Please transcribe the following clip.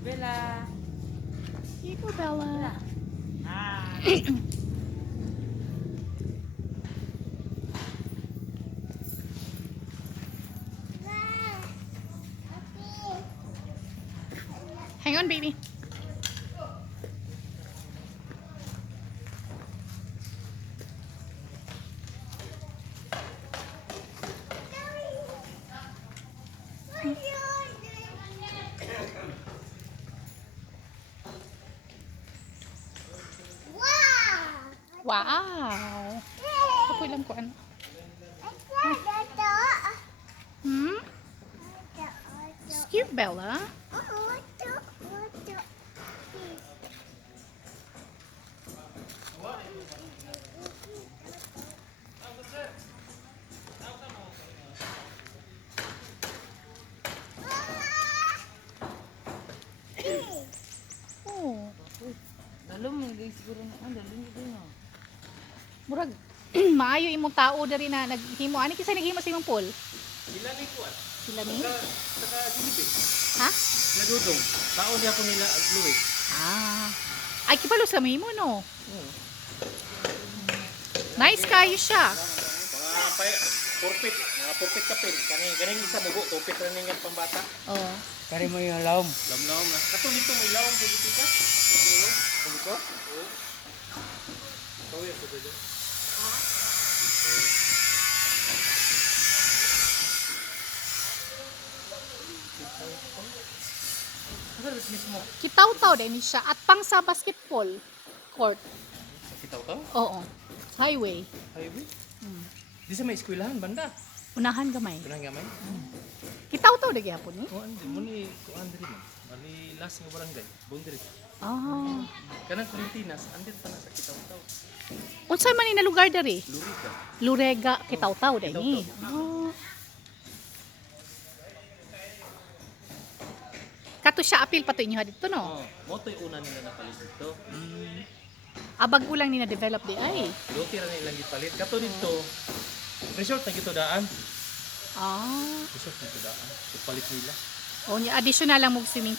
Bella. Here you go, Bella. Hi. Hang on, baby. Wow. Ako lang ko ano. Hmm? It's cute, Bella. Oh. Dalom guys siguro na dalom gid no. Murag maayo imong tao diri na naghimo. Ani kinsa naghimo sa imong pool? Sila ni kuan. Sila ni? Saka Jimmy. Ha? Sila dudong. Tao niya po nila Louis. Ah. Ay kibalo sa mo no. Hmm. Nice kayo siya. Mga purpit, mga purpit kapil. Kaning isa mugo, tupit ra ning pambata. Oh. Kari mo yung lawom. Lam-lam na. Kato dito may lawom politika. Dito? Oo. Kau ya sudah je. Asal mismo. Kitaw-taw din siya at pang sa basketball court. Kita tahu? Oo. Highway. Highway. Hmm. Di sa may eskwelahan banda. Unahan gamay. Kunang gamay. Kitaw-taw di gyapon ni. Oh, andi mo ni kuan diri man. Bali last nga barangay, boundary. Ah. Kanang Pilipinas, andito pa na sa Kitaw-Taw. Unsa man ni na lugar diri? Lurika. Lurega, Kitaw-taw din ni. Oh. Kato siya apil pa to inyo dito no. Oh, mo to'y una nila napalit dito. Abag ulang ni na develop di ay. Luti ra nilang gipalit. Kato dito, resort na gito daan. Ah. Resort na gito daan. Ipalit nila. O nya additional lang mo swimming